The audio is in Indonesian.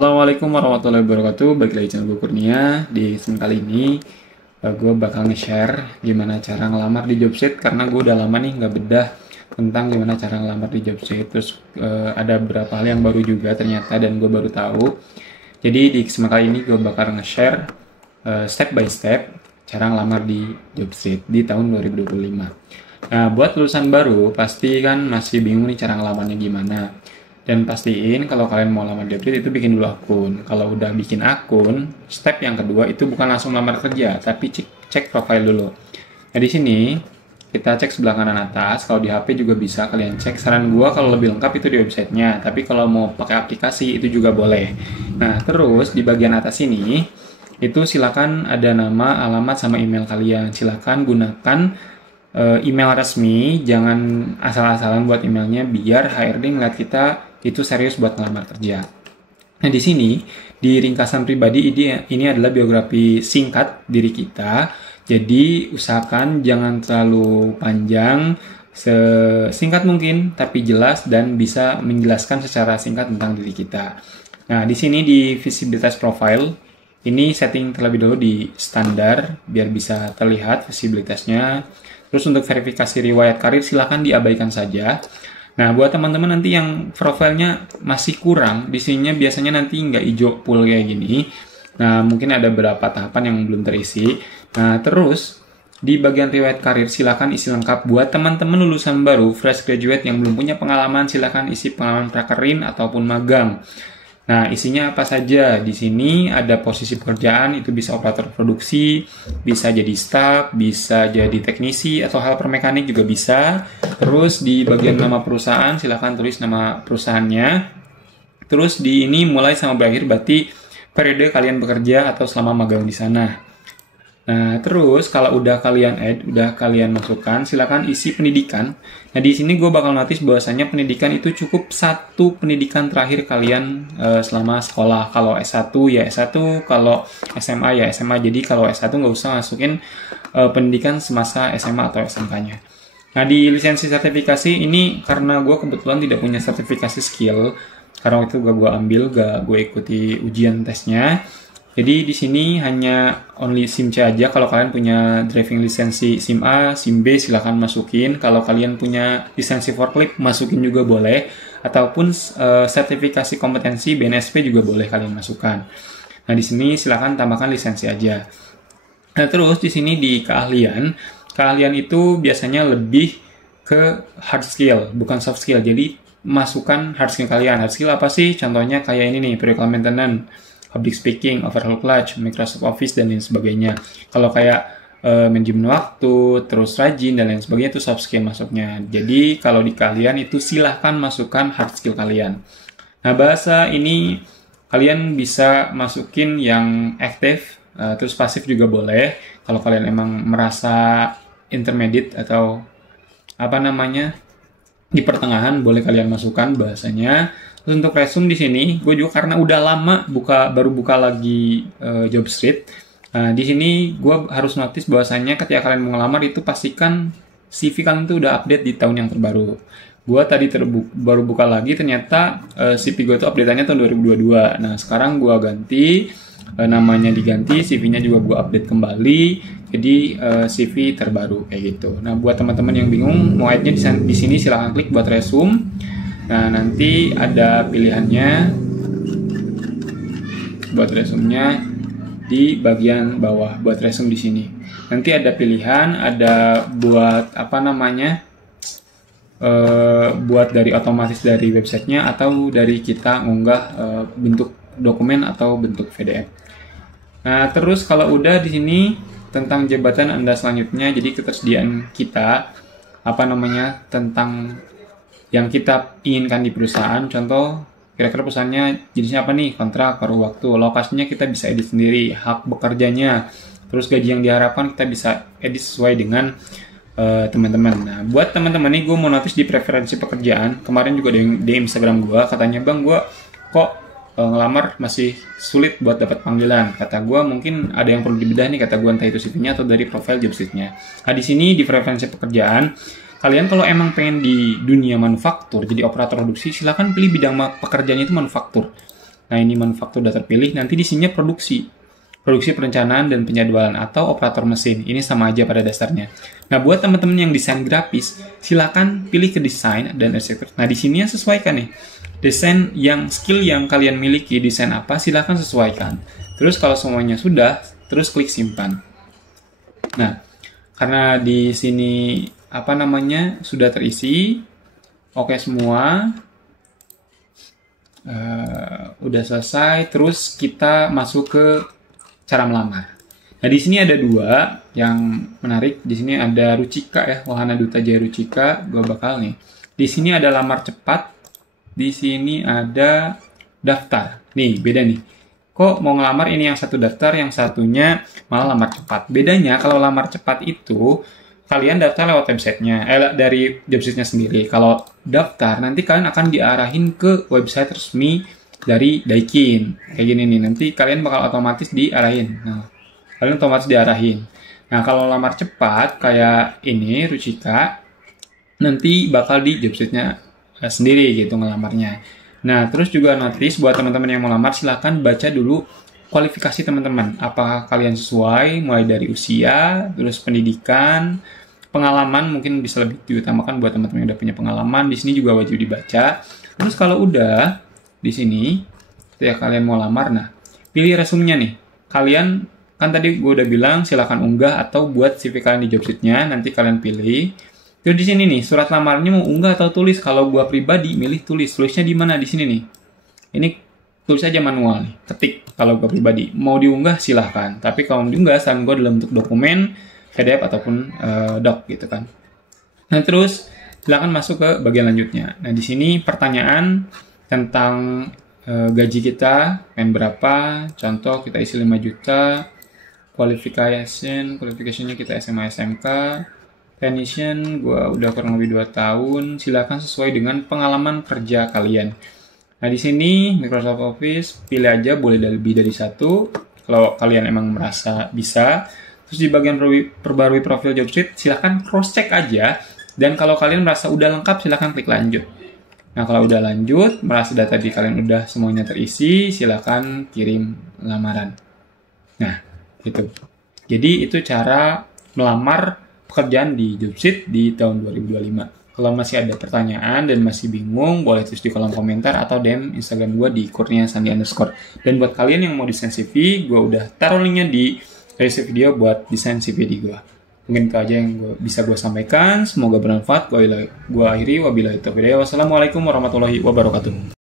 Assalamualaikum warahmatullahi wabarakatuh. Balik lagi channel gue Kurnia. Di kesempatan kali ini gue bakal nge-share gimana cara ngelamar di Jobstreet, karena gue udah lama nih nggak bedah tentang gimana cara ngelamar di Jobstreet. Terus ada beberapa hal yang baru juga ternyata dan gue baru tahu. Jadi di kesempatan kali ini gue bakal nge-share step by step cara ngelamar di Jobstreet di tahun 2025. Nah, buat lulusan baru pasti kan masih bingung nih cara ngelamarnya gimana. Dan pastiin kalau kalian mau lamar Jobstreet itu bikin dulu akun. Kalau udah bikin akun, step yang kedua itu bukan langsung lamar kerja, tapi cek profile dulu. Nah, di sini kita cek sebelah kanan atas. Kalau di HP juga bisa kalian cek. Saran gua kalau lebih lengkap itu di websitenya, tapi kalau mau pakai aplikasi itu juga boleh. Nah, terus di bagian atas ini itu silakan ada nama, alamat, sama email kalian. Silakan gunakan email resmi, jangan asal-asalan buat emailnya, biar HRD ngeliat kita itu serius buat ngelamar kerja. Nah, di sini di ringkasan pribadi ini adalah biografi singkat diri kita. Jadi usahakan jangan terlalu panjang, sesingkat mungkin tapi jelas dan bisa menjelaskan secara singkat tentang diri kita. Nah, di sini di visibilitas profile ini setting terlebih dahulu di standar biar bisa terlihat visibilitasnya. Terus untuk verifikasi riwayat karir silahkan diabaikan saja. Nah, buat teman-teman nanti yang profilnya masih kurang, di sininya biasanya nanti nggak hijau full kayak gini. Nah, mungkin ada beberapa tahapan yang belum terisi. Nah, terus di bagian riwayat karir silahkan isi lengkap. Buat teman-teman lulusan baru, fresh graduate yang belum punya pengalaman, silahkan isi pengalaman prakerin ataupun magang. Nah, isinya apa saja? Di sini ada posisi pekerjaan, itu bisa operator produksi, bisa jadi staff, bisa jadi teknisi, atau hal permekanik juga bisa. Terus di bagian nama perusahaan, silahkan tulis nama perusahaannya. Terus di ini mulai sama berakhir, berarti periode kalian bekerja atau selama magang di sana. Nah, terus kalau udah kalian udah kalian masukkan, silakan isi pendidikan. Nah, di sini gue bakal notice bahwasanya pendidikan itu cukup satu pendidikan terakhir kalian selama sekolah. Kalau S1 ya S1, kalau SMA ya SMA. Jadi kalau S1 nggak usah masukin pendidikan semasa SMA atau SMK-nya. Nah, di lisensi sertifikasi ini karena gue kebetulan tidak punya sertifikasi skill, karena itu gak gue ambil, gak gue ikuti ujian tesnya. Jadi di sini hanya only SIM C aja. Kalau kalian punya driving lisensi SIM A, SIM B silahkan masukin. Kalau kalian punya lisensi forklift masukin juga boleh. Ataupun sertifikasi kompetensi BNSP juga boleh kalian masukkan. Nah, di sini silahkan tambahkan lisensi aja. Nah, terus di sini di keahlian itu biasanya lebih ke hard skill, bukan soft skill. Jadi masukkan hard skill kalian. Hard skill apa sih? Contohnya kayak ini nih, periodical maintenance, public speaking, overhaul clutch, Microsoft Office, dan lain sebagainya. Kalau kayak manajemen waktu, terus rajin, dan lain sebagainya, itu soft skill masuknya. Jadi kalau di kalian itu silahkan masukkan hard skill kalian. Nah, bahasa ini kalian bisa masukin yang aktif, terus pasif juga boleh. Kalau kalian emang merasa intermediate atau apa namanya di pertengahan, boleh kalian masukkan bahasanya. Terus untuk resume di sini, gue juga karena udah lama baru buka lagi Jobstreet. Di sini gue harus notice bahwasanya ketika kalian mau ngelamar itu pastikan CV kalian itu udah update di tahun yang terbaru. Gue tadi baru buka lagi, ternyata CV gue itu update-annya tahun 2022. Nah, sekarang gue ganti, namanya diganti, CV-nya juga gue update kembali, jadi CV terbaru kayak gitu. Nah, buat teman-teman yang bingung mau add-nya di sini silahkan klik buat resume. Nah, nanti ada pilihannya buat resume-nya di bagian bawah, buat resume di sini. Nanti ada pilihan, ada buat apa namanya, buat dari otomatis dari websitenya atau dari kita ngunggah bentuk dokumen atau bentuk PDF. Nah, terus kalau udah di sini tentang jabatan Anda selanjutnya, jadi ketersediaan kita apa namanya tentang yang kita inginkan di perusahaan. Contoh, kira-kira perusahaannya jenisnya apa nih, kontrak, paruh waktu, lokasinya kita bisa edit sendiri, hak bekerjanya, terus gaji yang diharapkan kita bisa edit sesuai dengan teman-teman. Nah, buat teman-teman nih, gue mau notice di preferensi pekerjaan, kemarin juga di Instagram gue, katanya, bang, gue kok ngelamar masih sulit buat dapat panggilan. Kata gue mungkin ada yang perlu dibedah nih, kata gue, entah itu CV-nya atau dari profile Jobstreet-nya. Nah, di sini di preferensi pekerjaan, kalian kalau emang pengen di dunia manufaktur, jadi operator produksi, silahkan pilih bidang pekerjaannya itu manufaktur. Nah, ini manufaktur udah terpilih, nanti di sini produksi. Produksi perencanaan dan penjadwalan atau operator mesin. Ini sama aja pada dasarnya. Nah, buat teman-teman yang desain grafis, silakan pilih ke desain dan arsitektur. Nah, di sini ya sesuaikan nih. Desain yang skill yang kalian miliki, desain apa, silakan sesuaikan. Terus kalau semuanya sudah, terus klik simpan. Nah, karena di sini sudah terisi, oke semua. Udah selesai, terus kita masuk ke cara melamar. Nah, di sini ada dua yang menarik. Di sini ada Rucika ya, Wahana Duta Jaya Rucika. Gue bakal nih. Di sini ada lamar cepat. Di sini ada daftar. Nih, beda nih. Kok mau ngelamar ini yang satu daftar, yang satunya malah lamar cepat. Bedanya kalau lamar cepat itu kalian daftar lewat websitenya, dari websitenya sendiri. Kalau daftar, nanti kalian akan diarahin ke website resmi dari Daikin. Kayak gini nih, nanti kalian bakal otomatis diarahin. Nah, kalian otomatis diarahin. Nah, kalau lamar cepat, kayak ini, Rucika, nanti bakal di websitenya sendiri gitu ngelamarnya. Nah, terus juga notice buat teman-teman yang mau lamar, silahkan baca dulu kualifikasi teman-teman. Apakah kalian sesuai, mulai dari usia, terus pendidikan, pengalaman mungkin bisa lebih diutamakan buat teman-teman yang udah punya pengalaman. Di sini juga wajib dibaca. Terus kalau udah di sini, ketika kalian mau lamar, nah pilih resumenya nih. Kalian kan tadi gue udah bilang silahkan unggah atau buat CV kalian di jobsheet-nya. Nanti kalian pilih. Terus di sini nih surat lamarnya mau unggah atau tulis. Kalau gue pribadi milih tulis. Tulisnya di mana? Di sini nih. Ini tulis aja manual nih. Ketik kalau gue pribadi. Mau diunggah silahkan. Tapi kalau mau diunggah saran gue dalam bentuk dokumen, PDF ataupun doc gitu kan. Nah terus silakan masuk ke bagian lanjutnya. Nah di sini pertanyaan tentang gaji kita, main berapa, contoh kita isi 5 juta, qualification-nya kita SMA SMK, pension gue udah kurang lebih 2 tahun, silakan sesuai dengan pengalaman kerja kalian. Nah di sini Microsoft Office pilih aja, boleh lebih dari 1 kalau kalian emang merasa bisa. Terus di bagian perbarui profil job sheet silakan cross check aja, dan kalau kalian merasa udah lengkap silakan klik lanjut. Nah, kalau udah lanjut, merasa data di kalian udah semuanya terisi, silakan kirim lamaran. Nah, gitu. Jadi, itu cara melamar pekerjaan di Jobstreet di tahun 2025. Kalau masih ada pertanyaan dan masih bingung, boleh tulis di kolom komentar atau DM Instagram gue di @kurniasandi_. Dan buat kalian yang mau desain CV, gue udah taruh linknya di deskripsi video buat desain CV di gue. Mungkin itu aja yang bisa gue sampaikan. Semoga bermanfaat. Gue akhiri. Wabillahi taufiq. Wassalamualaikum warahmatullahi wabarakatuh.